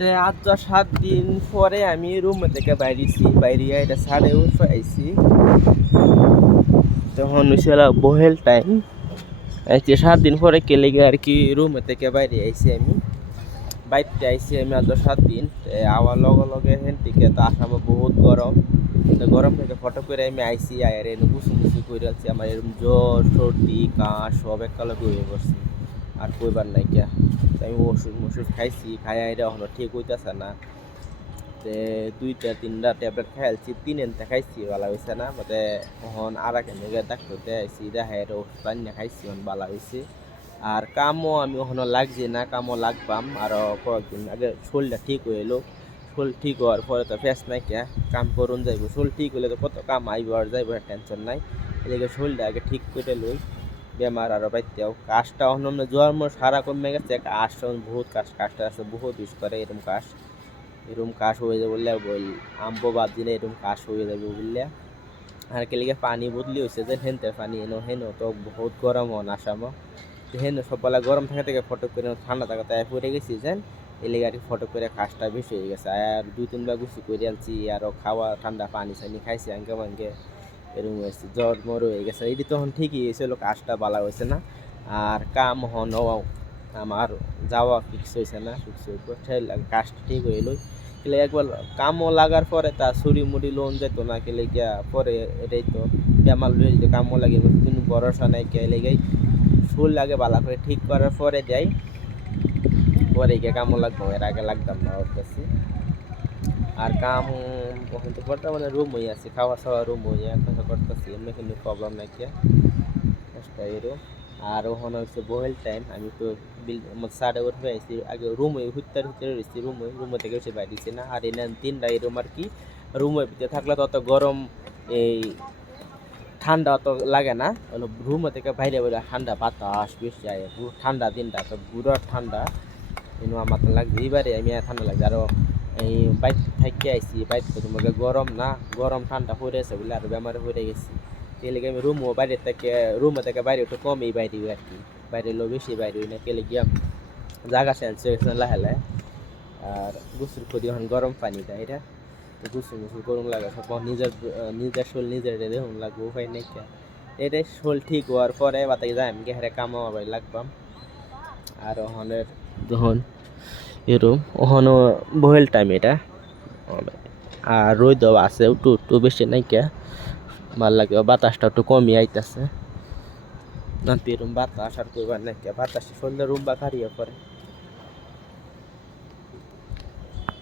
আজ 7 দিন পরে আমি রুম থেকে বাইরেছি, বাইরে এটা ছাদে উঠে আইছি। তখন হয়েছিল বহেল টাইম। 7 দিন পরে কেলেগে আর কি রুম থেকে বাইরে আইছি আমি। বাইরে আইছি আমি আজ 7 দিন। আওয়ার লগে লগে হেন থেকে তো আসামে বহুত গরম। গরম থেকে ফটো করে আমি আইছি, আয়ার এনে গুছু মুছু করে আছি। আমার এরকম জ্বর সর্দি কাশ সব একালগে হয়ে পড়ছে, আর কইবার নাই কিয়া। আমি ওষুধ খাইছি, খাই আইরা এখনো ঠিক হইতেছে না। 2-3টা ট্যাবলেট খাইছি, 3 এনতে খাইছি, ভালো হয়েছে না। মতে এখন আর এক ডাক্তার দেখাইছি, দেখাই ওষুধ পানি খাইছি, এখন ভালো হয়েছে। আর কামও আমি ওখানে লাগছে না, কামও লাগবাম আরও কয়েকদিন আগে। শরীরটা ঠিক হয়ে এলো, শরীর ঠিক হওয়ার পরে তো ফেস নাই কে কাম করুন যাইব। শরীর ঠিক হলে তো কত কাম আইব আর যাইব, টেনশন নাই। এদিকে শরীরটা আগে ঠিক করে লই, বেমার আরও বাইতেও। কাশটা অন্য জোয়ার মোর সারা কমে গেছে, কাশ বহুত কাশটা আছে, বহুত ইউজ করে এরকম কাশ হয়ে যাবে বললে বল। আম্ব বাদ দিলে এরকম কাশ হয়ে যাবে বললে। আর কেলিকে পানি বদলি হয়েছে যে হেনতে পানি হেন তো বহুত গরম হন আসামও। হেন সববেলা গরম থাকে থেকে ফটো করে ঠান্ডা থাকাতে পড়ে গেছি যেন এলিগে আর কি ফটো করে কাশটা বেশি হয়ে গেছে। আর 2-3বার গুছি করে আনছি, আরও খাওয়া ঠান্ডা পানি সানি খাইছি আঙ্গে মাঙ্গে, এরকম হয়েছে। জ্বর মর হয়ে গেছে, এটি তখন ঠিকই হয়েছিল, কাশটা ভালো হয়েছে না। আর কাম হন আমার যাওয়া ফিক্স হয়েছে না, ফিক্স হয়ে কাশটা ঠিক হয়ে লই। কেলে একবার কামও লাগার পরে তা ছুরি মুড়ি লোন যেত না, কেলে গিয়া পরে এটাই তো বেমার লয়ে যেত। কামও লাগে কিন্তু ভরসা নাই, কে লেগেই ফুল লাগে ভালো করে ঠিক করার পরে যাই, পরে গিয়ে কামও লাগবো, এর আগে লাগতাম না ওর কাছে। আর কাম ওখান থেকে বর্তমানে রুম হয়ে আছে, খাওয়া খাওয়া রুম হয়ে কথা করতেছি, এমনি কিন্তু প্রবলেম নাই কে এরও। আর ওখানে হচ্ছে বহেল টাইম, আমি তো সাড়ে উঠে আইসি আগে রুমে হুত্তার ভিতরে রয়েছি, রুমে থেকে এসে বাইরেছি না। আর এনে 3টা রুম আর কি, রুমের ভিতরে থাকলে তো অত গরম এই ঠান্ডা অত লাগে না। রুমে থেকে বাইরে বাইরে ঠান্ডা বাতাস বেশি যায়, ঠান্ডা দিনটা তো পুরো ঠান্ডা কিন্তু আমার তো লাগছে। এইবারে আমি ঠান্ডা লাগছে। আরও এই বাইক থাকি আইসি, বাইক তো তোমাকে গরম না, গরম ঠান্ডা পড়েছে বলে আর বেমারে পড়ে গেছি। কেলে আমি রুমে থেকে বাইরে একটু কমই বাইরে আর কি, বাইরে লো বেশি বাইরে না। কেলে গিয়া জায়গা চেঞ্জ হয়েছে লাহে লাহে। আর গোসল করি এখন গরম পানি দেয় এটা, তো গোসল গরম লাগে সব। নিজের শরীর নিজের দেখুন লাগবো, উপায় নেই কে। এটাই শরীর ঠিক হওয়ার পরে বাতাকে যাই আমি হেরে কামাও আবার লাগবাম। আর ওখানের যখন এরম ওখানেও বহেল টাইম এটা। আর রোদ আছে একটু বেশি নাই কে, ভাল লাগে। বাতাসটা একটু কমই আইতেছে না, এরম বাতাস আর করবার নাই কে। বাতাস শরীরে রুম বা কারিয়ে পরে।